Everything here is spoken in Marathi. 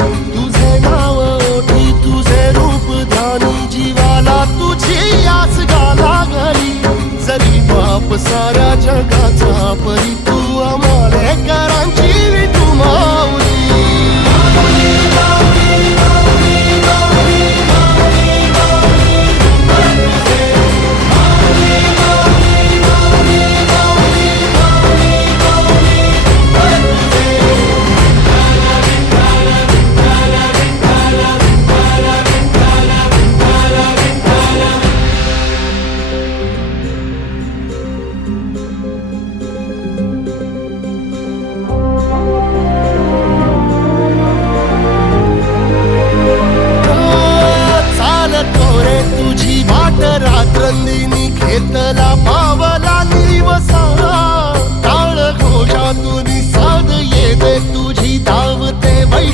तुझे नाव ओठी तुझे रूप ध्यानी जीवाला तुझी आस गा लागली जरी बाप सा